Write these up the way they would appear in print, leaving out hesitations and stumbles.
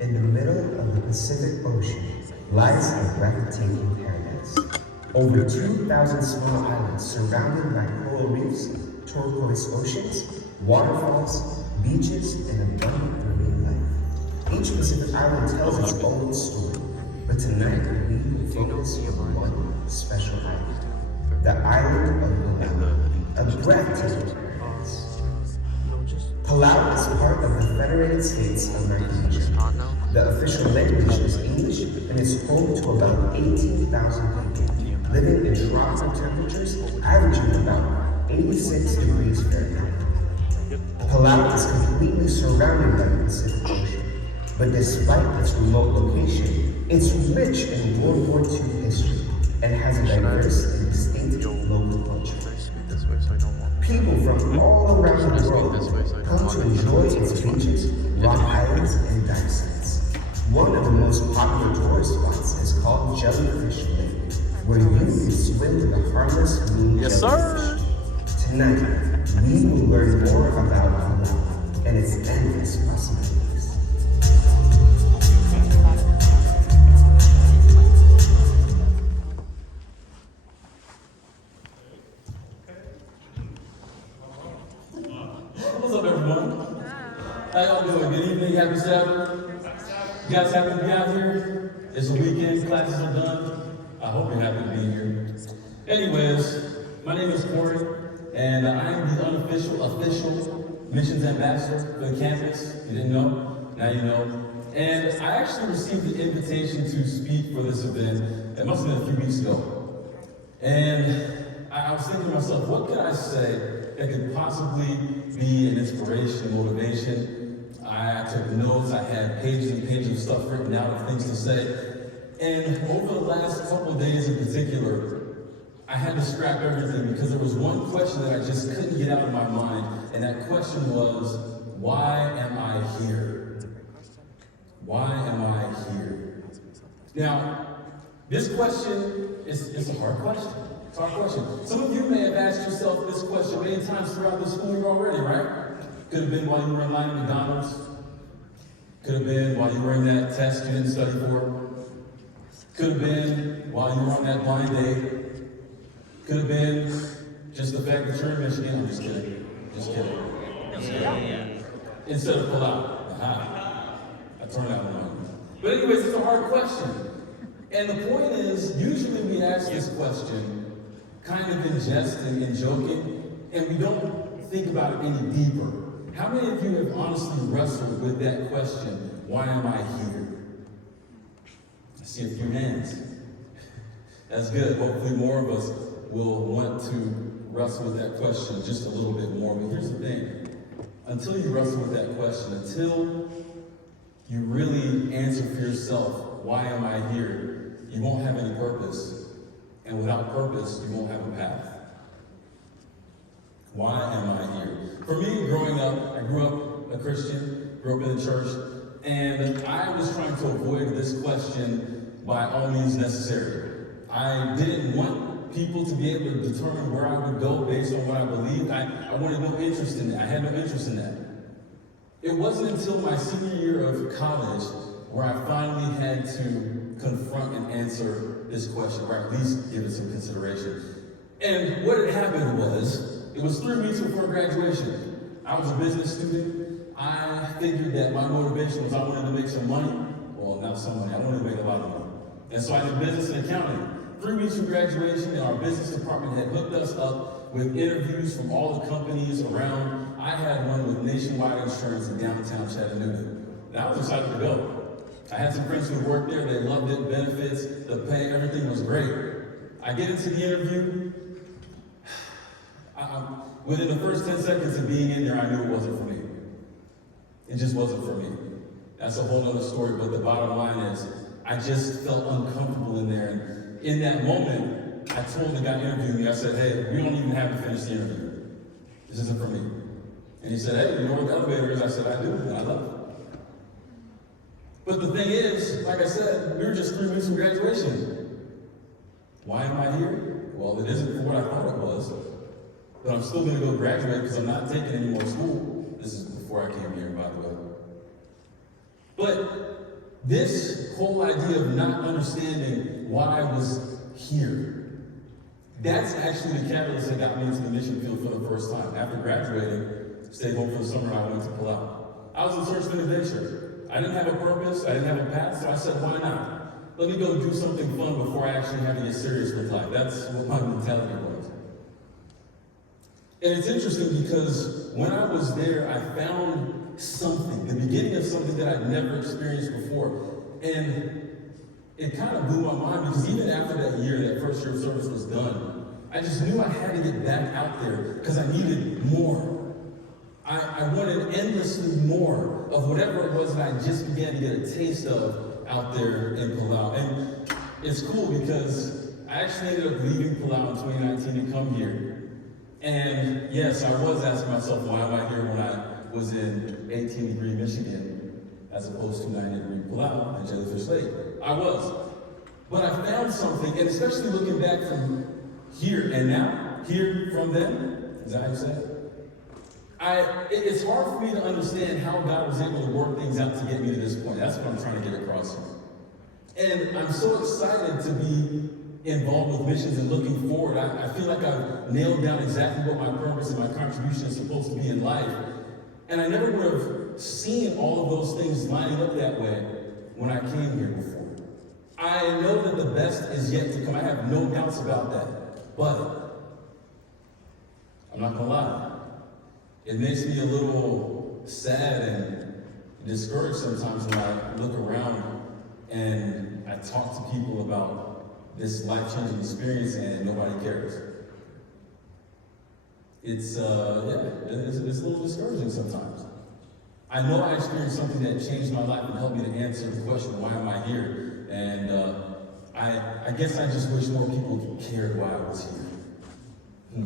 In the middle of the Pacific Ocean lies a breathtaking paradise. Over 2,000 small islands surrounded by coral reefs, turquoise oceans, waterfalls, beaches, and abundant marine life. Each Pacific island tells its own story, but tonight we will focus on one special island, the island of Palau, a breathtaking paradise. Palau is part of the Federated States of Micronesia. The official language is English and is home to about 18,000 people, living in tropical temperatures averaging about 86 degrees Fahrenheit. Palau is completely surrounded by the Pacific Ocean, but despite its remote location, it's rich in World War II history and has a diverse and distinctive local culture. People from all around the world come to enjoy its beaches, rock islands, and dive sites. One of the most popular tourist spots is called Jellyfish Lake, where you can swim with the harmless green jellyfish. Tonight, we will learn more about Palau and its endless possibilities. What's up, everyone? How y'all doing? Good evening, happy Sabbath. You guys happy to be out here? It's a weekend, classes are done. I hope you're happy to be here. Anyways, my name is Corey, and I am the official missions ambassador for the campus. You didn't know? Now you know. And I actually received the invitation to speak for this event. It must have been a few weeks ago. And I was thinking to myself, what could I say that could possibly be an inspiration, motivation? I took notes, I had pages and pages of stuff written out of things to say. And over the last couple of days in particular, I had to scrap everything because there was one question that I just couldn't get out of my mind. And that question was, why am I here? Why am I here? Now, this question is a hard question. It's a hard question. Some of you may have asked yourself this question many times throughout the school year already, right? Could have been while you were in line at McDonald's. Could have been while you were in that test you didn't study for. Could have been while you were on that blind date. Could have been just the fact that you're in Michigan. I'm just kidding. Just kidding. Just kidding. Instead of Palau. I turned that one on. But anyways, it's a hard question. And the point is, usually we ask this question kind of in jest and in joking, and we don't think about it any deeper. How many of you have honestly wrestled with that question, why am I here? I see a few hands. That's good. Hopefully more of us will want to wrestle with that question just a little bit more. But here's the thing. Until you wrestle with that question, until you really answer for yourself, why am I here? You won't have any purpose. And without purpose, you won't have a path. Why am I here? For me, growing up, I grew up a Christian, grew up in the church, and I was trying to avoid this question by all means necessary. I didn't want people to be able to determine where I would go based on what I believed. I wanted no interest in that. I had no interest in that. It wasn't until my senior year of college where I finally had to confront and answer this question, or at least give it some consideration. And what had happened was, it was 3 weeks before graduation. I was a business student. I figured that my motivation was I wanted to make some money. Well, not some money, I wanted to make a lot of money. And so I did business and accounting. 3 weeks from graduation, and our business department had hooked us up with interviews from all the companies around. I had one with Nationwide Insurance in downtown Chattanooga. And I was excited to go. I had some friends who worked there, they loved it, benefits, the pay, everything was great. I get into the interview. Within the first 10 seconds of being in there, I knew it wasn't for me. It just wasn't for me. That's a whole other story, but the bottom line is, I just felt uncomfortable in there. And in that moment, I told the guy interviewing me, I said, hey, we don't even have to finish the interview. This isn't for me. And he said, hey, you know what the elevator is? I said, I do, and I love it. But the thing is, like I said, we were just 3 weeks from graduation. Why am I here? Well, it isn't for what I thought it was. But I'm still going to go graduate because I'm not taking any more school. This is before I came here, by the way. But this whole idea of not understanding why I was here, that's actually the catalyst that got me into the mission field for the first time. After graduating, stayed home for the summer, I went to Palau. I was in search of an adventure. I didn't have a purpose, I didn't have a path, so I said, why not? Let me go do something fun before I actually have to get serious with life. That's what my mentality was. And it's interesting because when I was there, I found something, the beginning of something that I'd never experienced before. And it kind of blew my mind because even after that year, that first year of service was done, I just knew I had to get back out there because I needed more. I wanted endlessly more of whatever it was that I just began to get a taste of out there in Palau. And it's cool because I actually ended up leaving Palau in 2019 to come here. And yes, I was asking myself, why am I here when I was in 18-degree Michigan as opposed to 90-degree Palau and Jellyfish Lake? I was. But I found something, and especially looking back from here and now, here from then, is that how you say it? It's hard for me to understand how God was able to work things out to get me to this point. That's what I'm trying to get across here. And I'm so excited to be involved with missions and looking forward. I feel like I've nailed down exactly what my purpose and my contribution is supposed to be in life. And I never would have seen all of those things lining up that way when I came here before. I know that the best is yet to come. I have no doubts about that. But I'm not gonna lie. It makes me a little sad and discouraged sometimes when I look around and I talk to people about this life-changing experience and nobody cares. It's a little discouraging sometimes. I know I experienced something that changed my life and helped me to answer the question, why am I here? And I guess I just wish more people cared why I was here.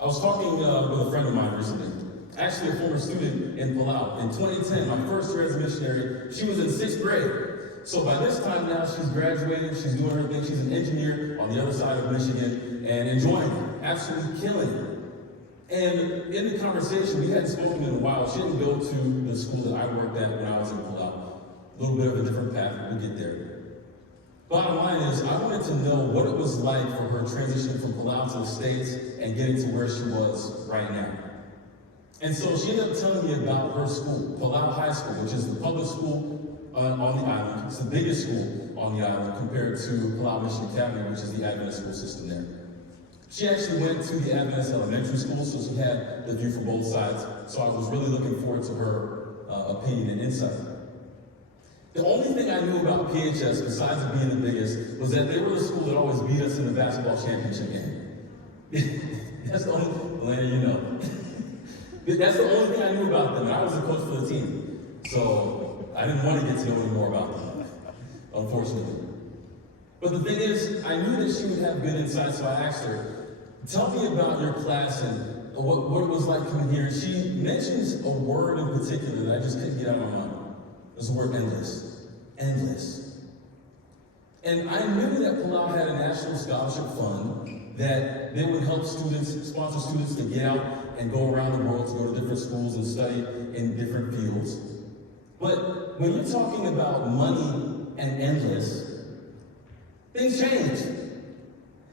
I was talking with a friend of mine recently, actually a former student in Palau. In 2010, my first year as a missionary, she was in 6th grade. So by this time now, she's graduating, she's doing her thing, she's an engineer on the other side of Michigan, and enjoying it, absolutely killing it. And in the conversation, we hadn't spoken in a while. She didn't go to the school that I worked at when I was in Palau. A little bit of a different path, but we'll get there. Bottom line is, I wanted to know what it was like for her transitioning from Palau to the States and getting to where she was right now. And so she ended up telling me about her school, Palau High School, which is the public school on the island. It's the biggest school on the island compared to Palau Mission Academy, which is the Adventist school system there. She actually went to the Adventist elementary school, so she had the view from both sides. So I was really looking forward to her opinion and insight. The only thing I knew about PHS, besides it being the biggest, was that they were the school that always beat us in the basketball championship game. That's the only, Bhilanna, you know. That's the only thing I knew about them, and I was the coach for the team. So I didn't want to get to know any more about them, unfortunately. But the thing is, I knew that she would have good insight, so I asked her, tell me about your class and what it was like coming here. She mentions a word in particular that I just couldn't get out of my mind. It was the word endless. Endless. And I knew that Palau had a national scholarship fund that they would help students, sponsor students to get out and go around the world to go to different schools and study in different fields. But when you're talking about money and endless, things change.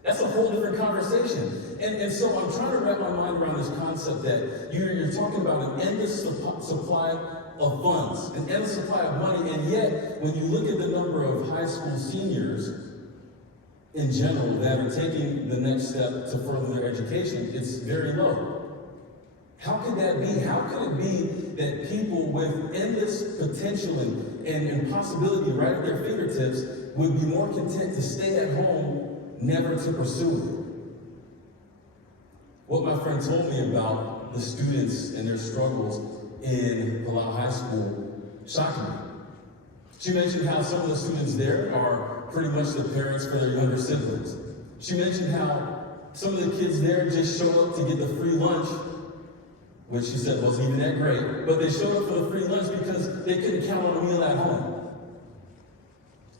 That's a whole different conversation. And so I'm trying to wrap my mind around this concept that you're talking about an endless supply of funds, an endless supply of money, and yet when you look at the number of high school seniors in general that are taking the next step to further their education, it's very low. How could that be? How could it be that people with endless potential and possibility right at their fingertips would be more content to stay at home, never to pursue it? What my friend told me about the students and their struggles in Palau High School shocked me. She mentioned how some of the students there are pretty much the parents for their younger siblings. She mentioned how some of the kids there just showed up to get the free lunch, which she said wasn't even that great, but they showed up for the free lunch because they couldn't count on a meal at home.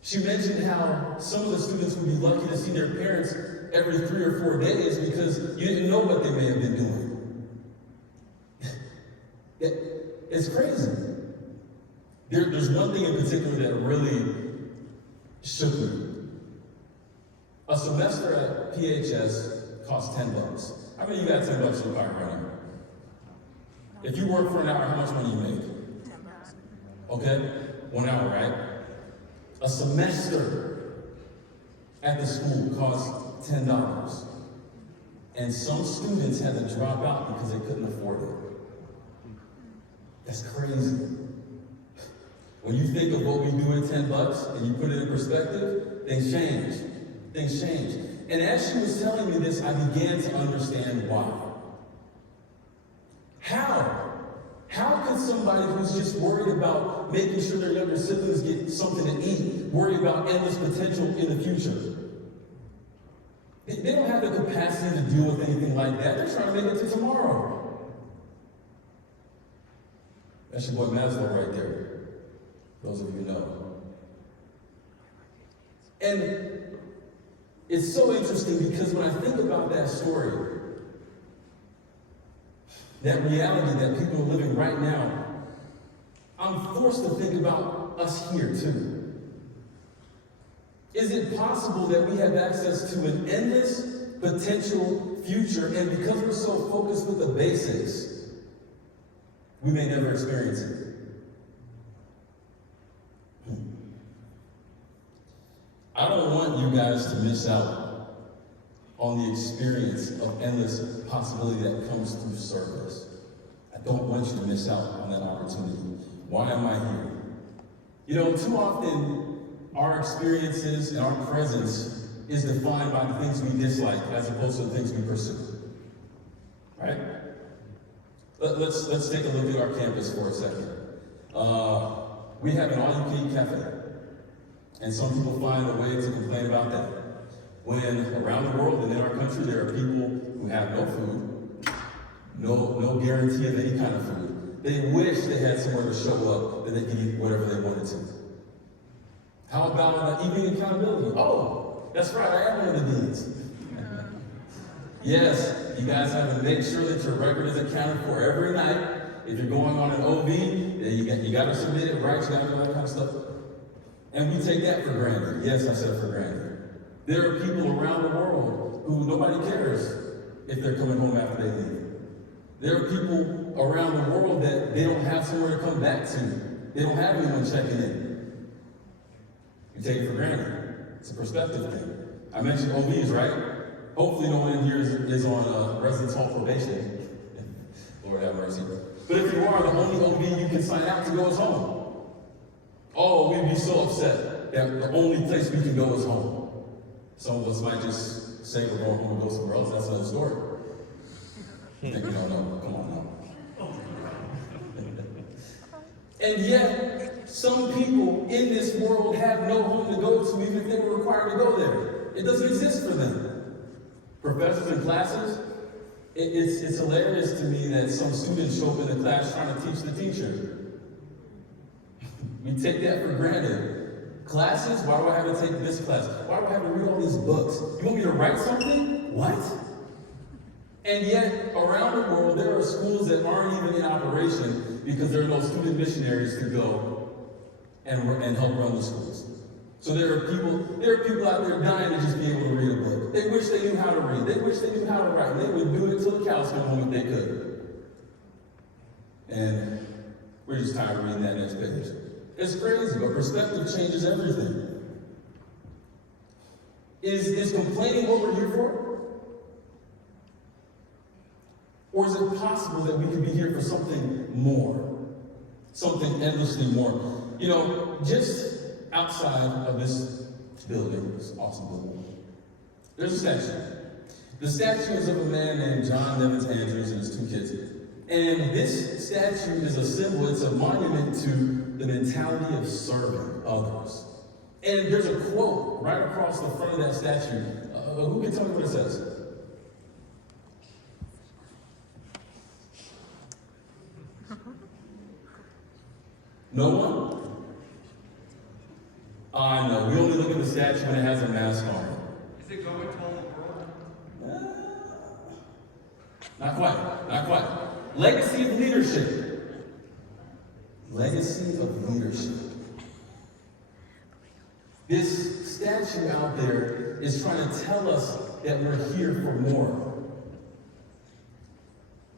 She mentioned how some of the students would be lucky to see their parents every 3 or 4 days because you didn't know what they may have been doing. It's crazy. There's one thing in particular that really shook me. A semester at PHS costs $10. How many of you got $10 in your pocket right now? If you work for an hour, how much money you make? Okay? 1 hour, right? A semester at the school costs $10. And some students had to drop out because they couldn't afford it. That's crazy. When you think of what we do at $10 and you put it in perspective, things change. Things change. And as she was telling me this, I began to understand why. How could somebody who's just worried about making sure their younger siblings get something to eat, worry about endless potential in the future? They don't have the capacity to deal with anything like that. They're trying to make it to tomorrow. That's your boy Maslow right there. Those of you who know. And it's so interesting because when I think about that story, that reality that people are living right now, I'm forced to think about us here too. Is it possible that we have access to an endless potential future, and because we're so focused with the basics, we may never experience it? I don't want you guys to miss out on the experience of endless possibility that comes through service. I don't want you to miss out on that opportunity. Why am I here? You know, too often our experiences and our presence is defined by the things we dislike as opposed to the things we pursue. Right? Let's take a look at our campus for a second. We have an all-you-can-eat cafe. And some people find a way to complain about that. When around the world and in our country, there are people who have no food, no guarantee of any kind of food. They wish they had somewhere to show up that they could eat whatever they wanted to. How about evening accountability? Oh, that's right, I am one of the deans. Yes, you guys have to make sure that your record is accounted for every night. If you're going on an OB, you got to submit it right, you got to do that kind of stuff. And we take that for granted. Yes, I said for granted. There are people around the world who nobody cares if they're coming home after they leave. There are people around the world that they don't have somewhere to come back to. They don't have anyone checking in. You take it for granted. It's a perspective thing. I mentioned OBs, right? Hopefully no one in here is on residence hall probation. Lord have mercy. But if you are, the only OB you can sign out to go is home. Oh, we'd be so upset that the only place we can go is home. Some of us might just say we're going home and go somewhere else. That's another story. You think, no, come on now. And yet, some people in this world have no home to go to, even if they were required to go there. It doesn't exist for them. Professors in classes, it's hilarious to me that some students show up in the class trying to teach the teacher. We take that for granted. Classes? Why do I have to take this class? Why do I have to read all these books? You want me to write something? What? And yet, around the world, there are schools that aren't even in operation because there are no student missionaries to go and help run the schools. So there are people out there dying to just be able to read a book. They wish they knew how to read. They wish they knew how to write. They would do it till the cows come home if they could. And we're just tired of reading that next page. It's crazy, but perspective changes everything. Is complaining what we're here for? Or is it possible that we could be here for something more? Something endlessly more? You know, just outside of this building, this awesome building, there's a statue. The statue is of a man named John Nevins Andrews and his 2 kids. And this statue is a symbol, it's a monument to the mentality of serving others. And there's a quote right across the front of that statue. Who can tell me what it says? No one? I know, we only look at the statue when it has a mask on it. Is it going to all the world? Not quite. Legacy of leadership. legacy of leadership. This statue out there is trying to tell us that we're here for more.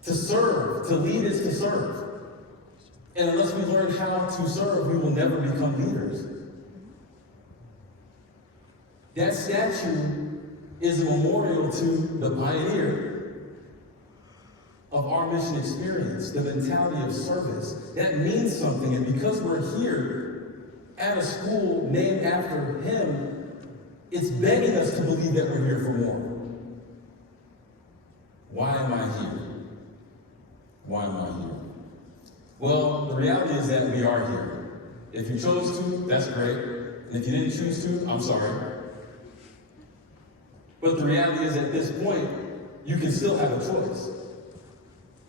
To serve, to lead is to serve. And unless we learn how to serve, we will never become leaders. That statue is a memorial to the pioneer of our mission experience, the mentality of service. That means something, and because we're here at a school named after him, it's begging us to believe that we're here for more. Why am I here? Why am I here? Well, the reality is that we are here. If you chose to, that's great. And if you didn't choose to, I'm sorry. But the reality is at this point, you can still have a choice.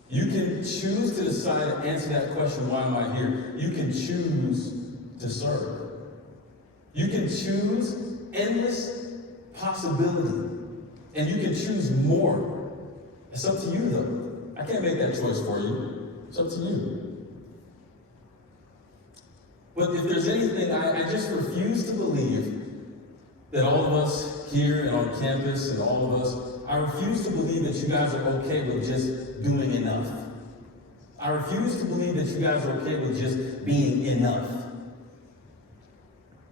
You can choose to decide to answer that question, why am I here? You can choose to serve. You can choose endless possibility. And you can choose more. It's up to you though. I can't make that choice for you. It's up to you. But if there's anything, I just refuse to believe that all of us here and on campus and all of us, I refuse to believe that you guys are okay with just doing enough. I refuse to believe that you guys are okay with just being enough.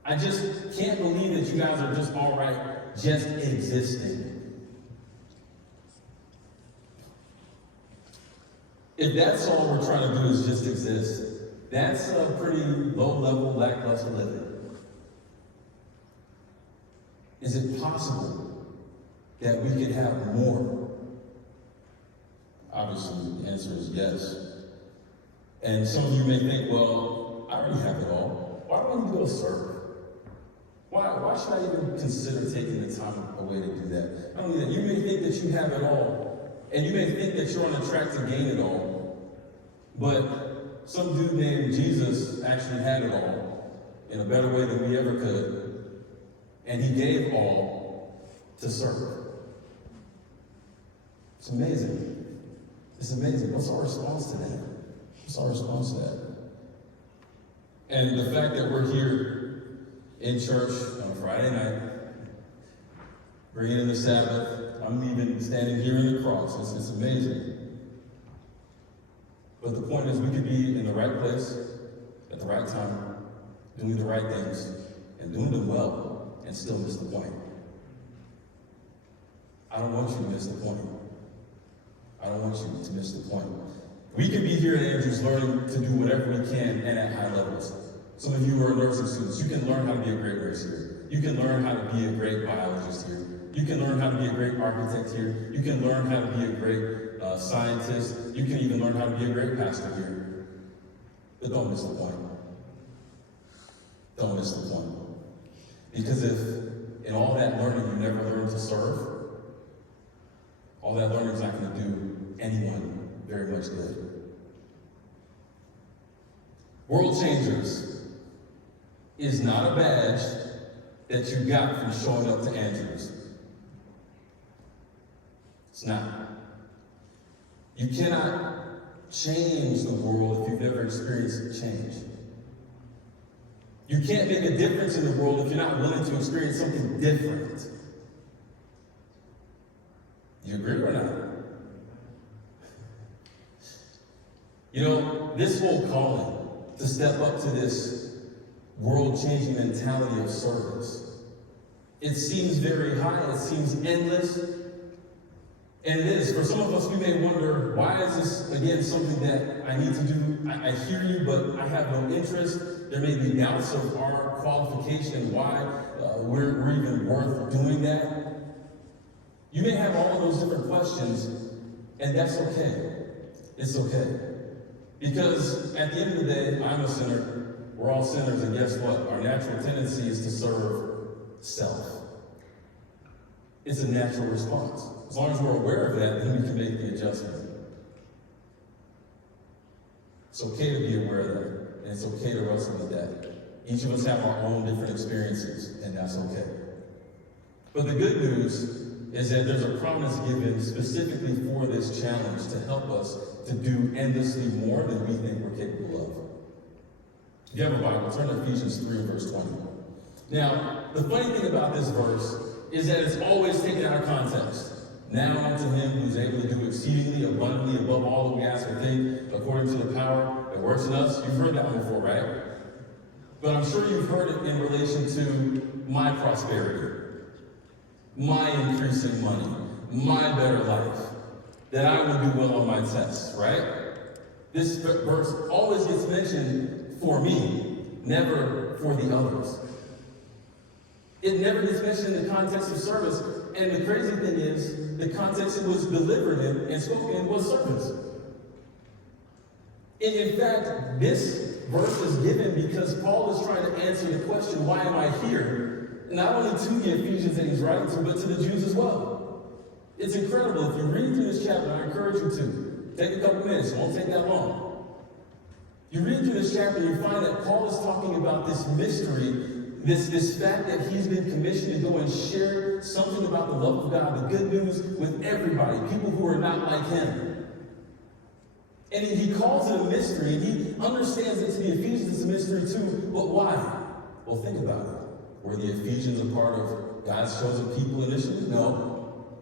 I just can't believe that you guys are just all right just existing. If that's all we're trying to do is just exist, that's a pretty low-level, lackluster living. Is it possible that we could have more? Obviously, the answer is yes. And some of you may think, well, I already have it all. Why do I need to go serve? Why should I even consider taking the time away to do that? I don't need that. You may think that you have it all, and you may think that you're on a track to gain it all, but some dude named Jesus actually had it all in a better way than we ever could, and he gave all to serve. It's amazing. It's amazing. What's our response to that? What's our response to that? And the fact that we're here in church on a Friday night, bringing in the Sabbath, I'm even standing here in the cross. It's amazing. But the point is, we could be in the right place at the right time, doing the right things, and doing them well, and still miss the point. I don't want you to miss the point. I don't want you to miss the point. We could be here at Andrews learning to do whatever we can and at high levels. Some of you who are nursing students, you can learn how to be a great nurse here. You can learn how to be a great biologist here. You can learn how to be a great architect here. You can learn how to be a great scientist. You can even learn how to be a great pastor here. But don't miss the point. Don't miss the point. Because if in all that learning you never learn to serve, all that learning is not going to do anyone very much good. World Changers is not a badge that you got from showing up to Andrews. It's not. You cannot change the world if you've never experienced change. You can't make a difference in the world if you're not willing to experience something different. You agree or not? You know, this whole calling to step up to this world-changing mentality of service, it seems very high, it seems endless, and it is. For some of us, we may wonder, why is this, again, something that I need to do? I hear you, but I have no interest. There may be doubts of our qualification and why we're even worth doing that. You may have all of those different questions, and that's okay. It's okay. Because at the end of the day, I'm a sinner. We're all sinners, and guess what? Our natural tendency is to serve self. It's a natural response. As long as we're aware of that, then we can make the adjustment. It's okay to be aware of that, and it's okay to wrestle with that. Each of us have our own different experiences, and that's okay. But the good news is that there's a promise given specifically for this challenge to help us to do endlessly more than we think we're capable of. If you have a Bible, turn to Ephesians 3 and verse 20. Now, the funny thing about this verse is that it's always taken out of context. Now unto him who is able to do exceedingly abundantly above all that we ask or think, according to the power that works in us. You've heard that one before, right? But I'm sure you've heard it in relation to my prosperity, my increasing money, my better life, that I will do well on my tests, right? This verse always gets mentioned for me, never for the others. It never gets mentioned in the context of service. And the crazy thing is, the context it was delivered in and spoken in was service. And in fact, this verse is given because Paul is trying to answer the question, why am I here? Not only to the Ephesians that he's writing to, but to the Jews as well. It's incredible. If you read through this chapter, I encourage you to. Take a couple minutes. It won't take that long. You read through this chapter, and you find that Paul is talking about this mystery, this fact that he's been commissioned to go and share something about the love of God, the good news with everybody, people who are not like him. And he calls it a mystery, and he understands that to the Ephesians it's a mystery too, but why? Well, think about it. Were the Ephesians a part of God's chosen people initially? No.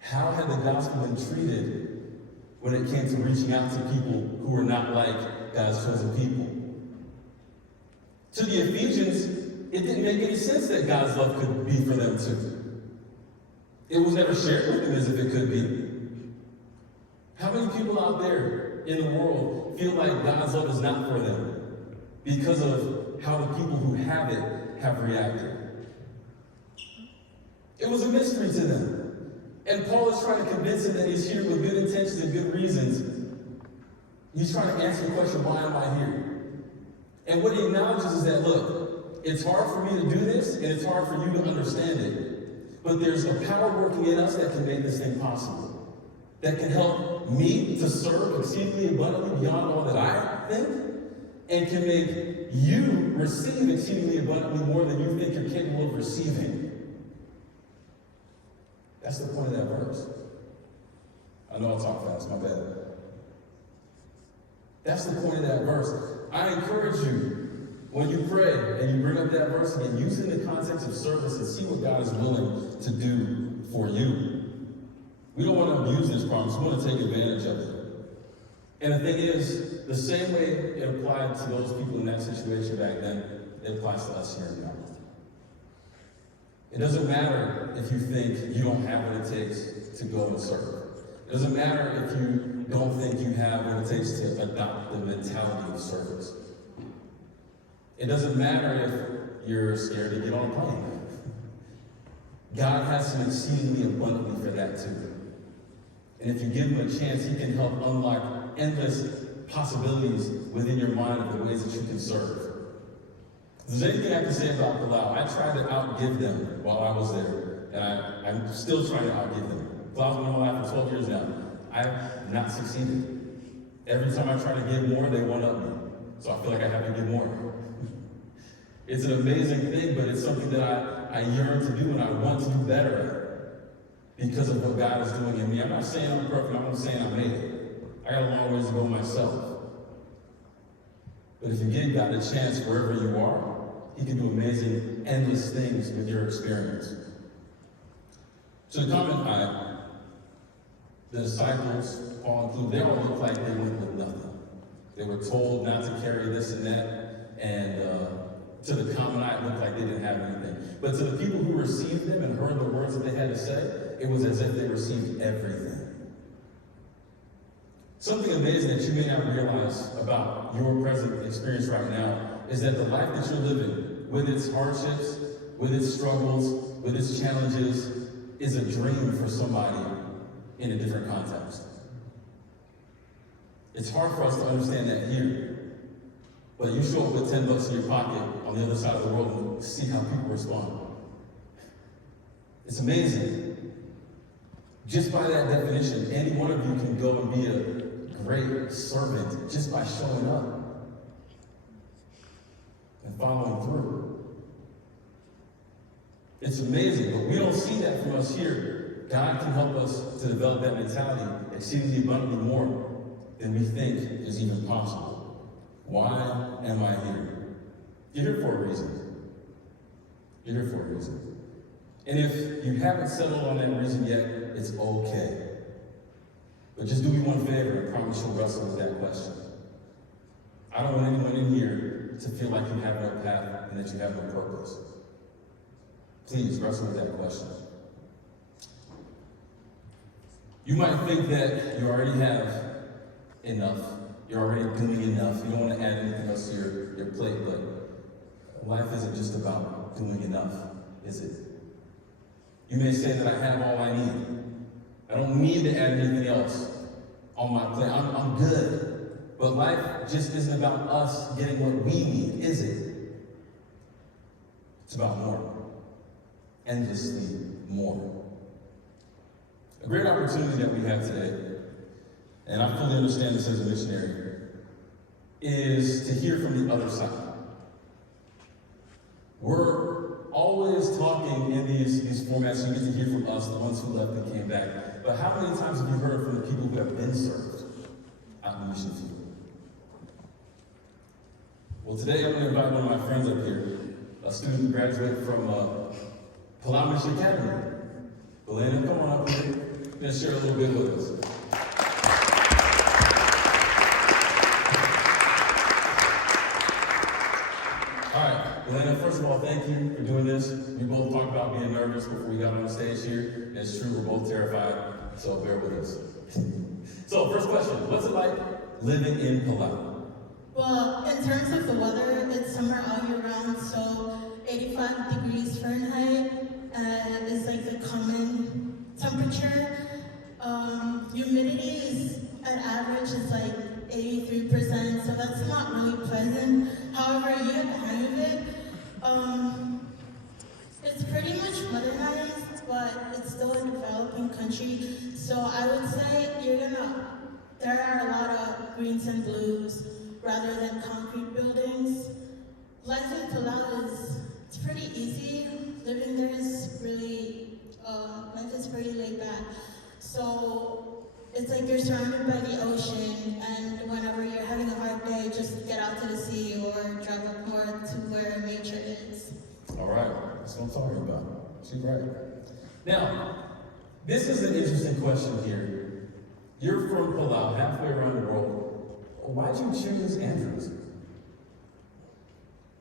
How had the gospel been treated when it came to reaching out to people who were not like God's chosen people? To the Ephesians, it didn't make any sense that God's love could be for them too. It was never shared with them as if it could be. How many people out there in the world feel like God's love is not for them because of how the people who have it have reacted? It was a mystery to them. And Paul is trying to convince them that he's here with good intentions and good reasons. He's trying to answer the question, why am I here? And what he acknowledges is that, look, it's hard for me to do this, and it's hard for you to understand it. But there's a power working in us that can make this thing possible. That can help me to serve exceedingly abundantly beyond all that I think, and can make you receive exceedingly abundantly more than you think you're capable of receiving. That's the point of that verse. I know I talk fast, my bad. That's the point of that verse. I encourage you, when you pray and you bring up that verse again, use it in the context of service and see what God is willing to do for you. We don't want to abuse this promise. We want to take advantage of it. And the thing is, the same way it applied to those people in that situation back then, it applies to us here now. It doesn't matter if you think you don't have what it takes to go and serve. It doesn't matter if you don't think you have what it takes to adopt the mentality of service. It doesn't matter if you're scared to get on a plane. God has some exceedingly abundantly for that too. And if you give him a chance, he can help unlock endless possibilities within your mind of the ways that you can serve. If there's anything I can say about Palau, I tried to outgive them while I was there, and I'm still trying to outgive them. Palau's been in my life for 12 years now. I have not succeeded. Every time I try to give more, they one-up me. So I feel like I have to give more. It's an amazing thing, but it's something that I yearn to do and I want to do better at because of what God is doing in me. I'm not saying I'm perfect, I'm not saying I made it. I got a long ways to go myself. But if you give God a chance wherever you are, he can do amazing, endless things with your experience. So the comment the disciples, Paul included, they all looked like they went with nothing. They were told not to carry this and that, and to the common eye, it looked like they didn't have anything. But to the people who received them and heard the words that they had to say, it was as if they received everything. Something amazing that you may not realize about your present experience right now is that the life that you're living, with its hardships, with its struggles, with its challenges, is a dream for somebody in a different context. It's hard for us to understand that here. But you show up with $10 in your pocket on the other side of the world and see how people respond. It's amazing. Just by that definition, any one of you can go and be a great servant just by showing up and following through. It's amazing, but we don't see that from us here. God can help us to develop that mentality exceedingly abundantly more than we think is even possible. Why am I here? You're here for a reason. You're here for a reason. And if you haven't settled on that reason yet, it's okay. But just do me one favor and promise you'll wrestle with that question. I don't want anyone in here to feel like you have no path and that you have no purpose. Please wrestle with that question. You might think that you already have enough. You're already doing enough. You don't want to add anything else to your plate, but life isn't just about doing enough, is it? You may say that I have all I need. I don't need to add anything else on my plate. I'm good. But life just isn't about us getting what we need, is it? It's about more. Endlessly more. A great opportunity that we have today, and I fully understand this as a missionary, is to hear from the other side. We're always talking in these formats, you get to hear from us, the ones who left and came back. But how many times have you heard from the people who have been served out in the mission field? Well, today I'm going to invite one of my friends up here, a student who graduated from Palau Mission Academy. Bhilanna, come on up here. You're going to share a little bit with us. All right, Bhilanna, first of all, thank you for doing this. We both talked about being nervous before we got on the stage here. And it's true, we're both terrified, so bear with us. So, first question, what's it like living in Palau? Well, in terms of the weather, it's summer all year round, so 85 degrees Fahrenheit is like the common temperature. Humidity is at average is like 83%, so that's not really pleasant. However, you get the hang of it. It's pretty much modernized, but it's still a developing country. So I would say there are a lot of greens and blues rather than concrete buildings. Life in Palau it's pretty easy. Living there is really, life is pretty laid back. So it's like you're surrounded by the ocean, and whenever you're having a hard day, just get out to the sea or drive up north to where nature is. All right, that's what I'm talking about. She's right. Now, this is an interesting question here. You're from Palau, halfway around the world. Why'd you choose Andrews?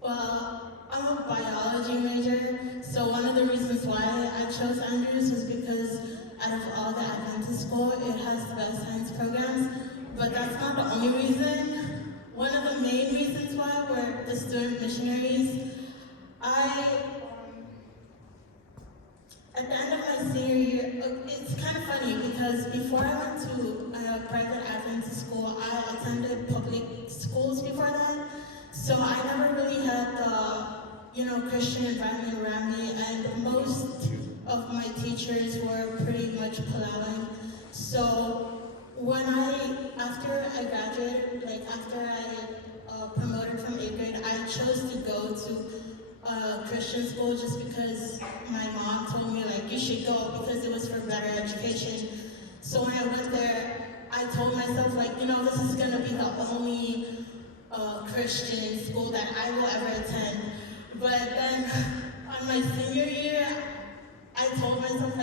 Well, I'm a biology major, so one of the reasons why I chose Andrews was because out of all the Adventist school, it has the best science programs, but that's not the only reason. One of the main reasons why were the student missionaries. At the end of my senior year, it's kind of funny because before I went to a private Adventist school, I attended public schools before that. So I never really had the, Christian environment around me, and most of my teachers were pretty much Palauan. So after I graduated, after I promoted from 8th grade, I chose to go to Christian school just because my mom told me you should go because it was for better education. So when I went there, I told myself this is gonna be the only Christian school that I will ever attend. But then on my senior year, I told myself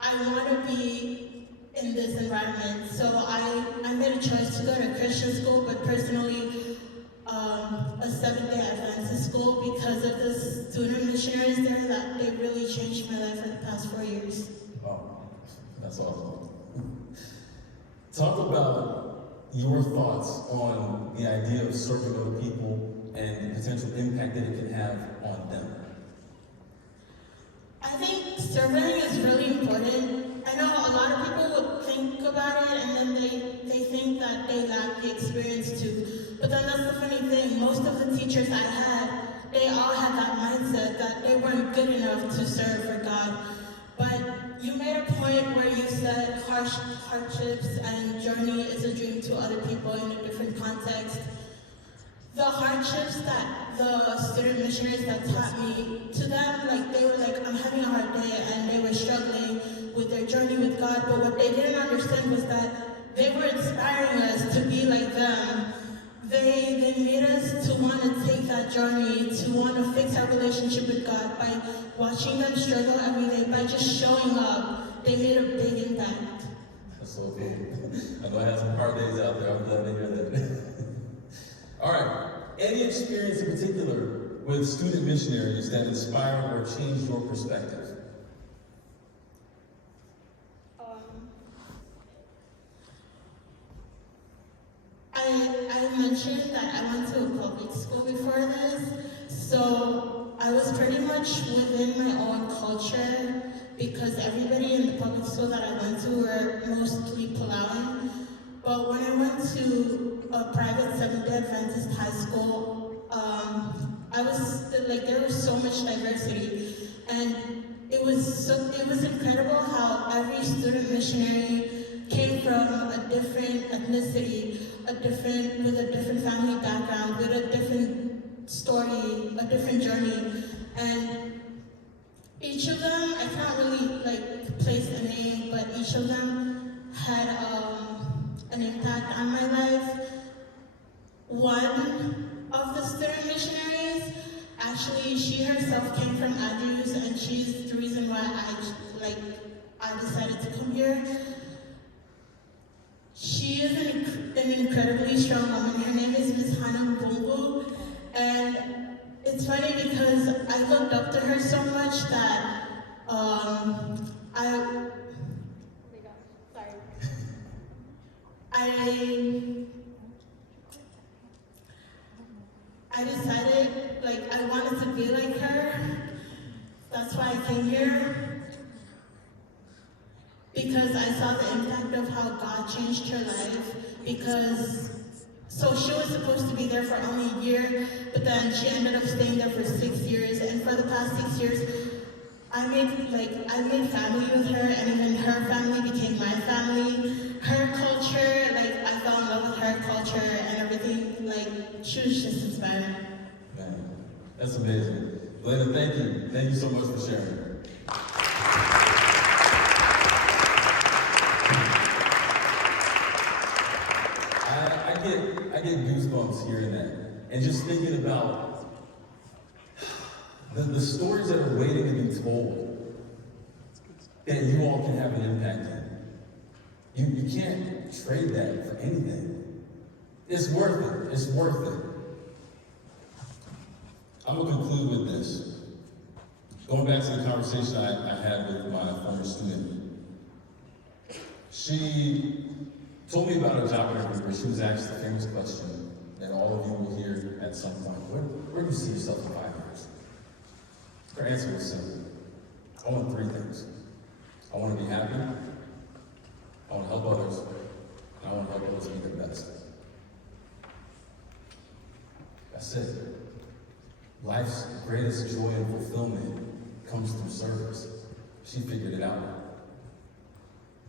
I want to be in this environment. So I made a choice to go to Christian school, but personally a Seventh-day Adventist school because of the student missionaries there that they really changed my life for the past 4 years. Oh, that's awesome. Talk about your thoughts on the idea of serving other people and the potential impact that it can have on them. I think serving is really important. I know a lot of people would think about it and then they think that they lack the experience too. But then that's the funny thing, most of the teachers I had, they all had that mindset that they weren't good enough to serve for God. But you made a point where you said hardships and journey is a dream to other people in a different context. The hardships that the student missionaries that taught me, to them, they were I'm having a hard day, and they were struggling with their journey with God, but what they didn't understand was that they were inspiring us to be like them. They journey to want to fix our relationship with God by watching them struggle every day, by just showing up. They made a big impact. That's so cool. I know I had some hard days out there. I'm glad to hear that. All right. Any experience in particular with student missionaries that inspired or changed your perspective? I mentioned that I went to a public school before this, so I was pretty much within my own culture because everybody in the public school that I went to were mostly Palauan. But when I went to a private Seventh-day Adventist high school, I was like, there was so much diversity, and it was incredible how every student missionary came from a different ethnicity, with a different family background, with a different story, a different journey, and each of them, I can't really like place a name, but each of them had an impact on my life. One of the student missionaries, actually, she herself came from Andrews, and she's the reason why I decided to come here. She is an incredibly strong woman. Her name is Miss Hannah Bungu, and it's funny because I looked up to her so much that I decided like I wanted to be like her. That's why I came here. Because I saw the impact of how God changed her life. So she was supposed to be there for only a year, but then she ended up staying there for 6 years. And for the past 6 years, I made family with her, and even her family became my family. Her culture, I fell in love with her culture and everything. She was just inspiring. Man, that's amazing. Bhilanna, thank you. Thank you so much for sharing. I get goosebumps hearing that. And just thinking about the stories that are waiting to be told that you all can have an impact in. You can't trade that for anything. It's worth it. It's worth it. I'm going to conclude with this. Going back to the conversation I had with my former student. She told me about a job interview where she was asked the famous question that all of you will hear at some point. Where do you see yourself in 5 years? Her answer was simple. I want 3 things. I want to be happy, I want to help others, and I want to help others be their best. That's it. Life's greatest joy and fulfillment comes through service. She figured it out.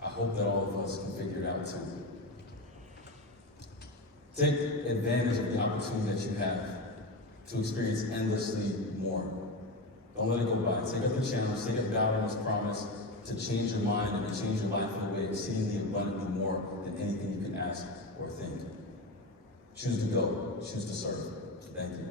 I hope that all of us can figure it out too. Take advantage of the opportunity that you have to experience endlessly more. Don't let it go by. Take up the challenge, take up God and His promise to change your mind and to change your life in a way exceedingly abundantly more than anything you can ask or think. Choose to go. Choose to serve. Thank you.